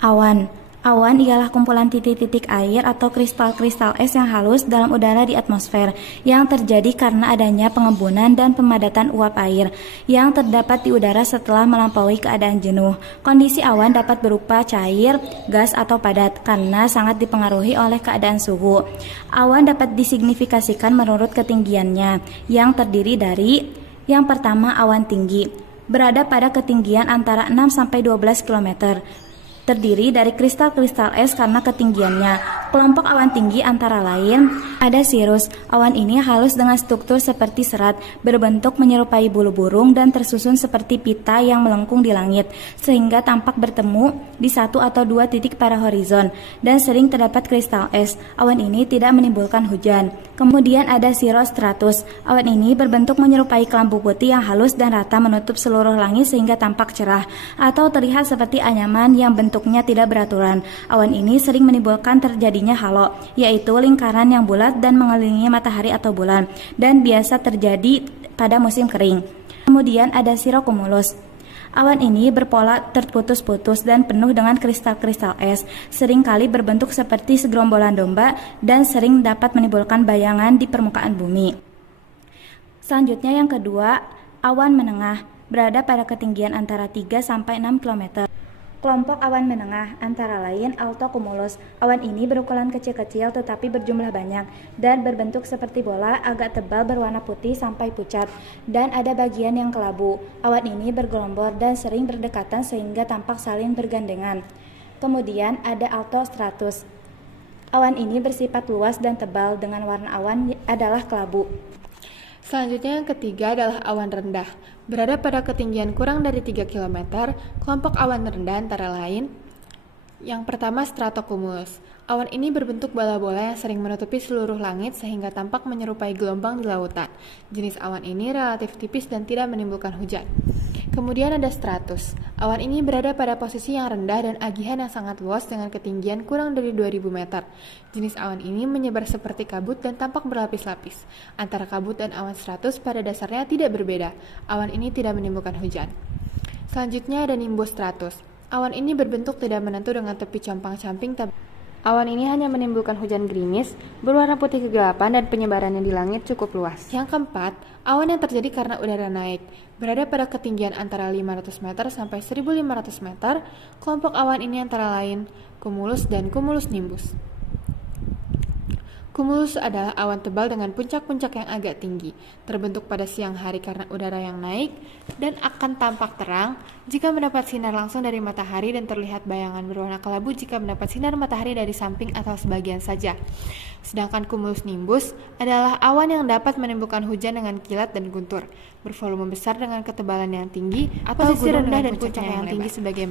Awan. Awan ialah kumpulan titik-titik air atau kristal-kristal es yang halus dalam udara di atmosfer yang terjadi karena adanya pengembunan dan pemadatan uap air yang terdapat di udara setelah melampaui keadaan jenuh. Kondisi awan dapat berupa cair, gas, atau padat karena sangat dipengaruhi oleh keadaan suhu. Awan dapat disignifikasikan menurut ketinggiannya yang terdiri dari yang pertama, awan tinggi berada pada ketinggian antara 6-12 km. Terdiri dari kristal-kristal es karena ketinggiannya. Kelompok awan tinggi antara lain ada cirrus. Awan ini halus dengan struktur seperti serat, berbentuk menyerupai bulu burung dan tersusun seperti pita yang melengkung di langit, sehingga tampak bertemu di satu atau dua titik pada horizon, dan sering terdapat kristal es. Awan ini tidak menimbulkan hujan. Kemudian ada cirrostratus. Awan ini berbentuk menyerupai kelambu putih yang halus dan rata menutup seluruh langit sehingga tampak cerah, atau terlihat seperti anyaman yang bentuknya tidak beraturan. Awan ini sering menimbulkan terjadinya halo, yaitu lingkaran yang bulat dan mengelilingi matahari atau bulan, dan biasa terjadi pada musim kering. Kemudian ada cirrocumulus. Awan ini berpola terputus-putus dan penuh dengan kristal-kristal es, seringkali berbentuk seperti segerombolan domba dan sering dapat menimbulkan bayangan di permukaan bumi. Selanjutnya yang kedua, awan menengah berada pada ketinggian antara 3-6 km. Kelompok awan menengah antara lain altocumulus. Awan ini berukuran kecil-kecil tetapi berjumlah banyak dan berbentuk seperti bola, agak tebal berwarna putih sampai pucat, dan ada bagian yang kelabu. Awan ini bergelombor dan sering berdekatan sehingga tampak saling bergandengan. Kemudian ada altostratus. Awan ini bersifat luas dan tebal dengan warna awan adalah kelabu. Selanjutnya yang ketiga adalah awan rendah. Berada pada ketinggian kurang dari 3 km, kelompok awan rendah antara lain yang pertama stratocumulus. Awan ini berbentuk bola-bola yang sering menutupi seluruh langit sehingga tampak menyerupai gelombang di lautan. Jenis awan ini relatif tipis dan tidak menimbulkan hujan. Kemudian ada stratus. Awan ini berada pada posisi yang rendah dan agihan yang sangat luas dengan ketinggian kurang dari 2000 meter. Jenis awan ini menyebar seperti kabut dan tampak berlapis-lapis. Antara kabut dan awan stratus pada dasarnya tidak berbeda. Awan ini tidak menimbulkan hujan. Selanjutnya ada nimbostratus. Awan ini berbentuk tidak menentu dengan tepi compang-camping. Awan ini hanya menimbulkan hujan gerimis, berwarna putih kegelapan, dan penyebarannya di langit cukup luas. Yang keempat, awan yang terjadi karena udara naik. Berada pada ketinggian antara 500 meter sampai 1500 meter, kelompok awan ini antara lain cumulus dan cumulus nimbus. Cumulus adalah awan tebal dengan puncak-puncak yang agak tinggi, terbentuk pada siang hari karena udara yang naik, dan akan tampak terang jika mendapat sinar langsung dari matahari dan terlihat bayangan berwarna kelabu jika mendapat sinar matahari dari samping atau sebagian saja. Sedangkan cumulus nimbus adalah awan yang dapat menimbulkan hujan dengan kilat dan guntur, bervolume besar dengan ketebalan yang tinggi, atau posisi rendah dan puncak yang tinggi sebagai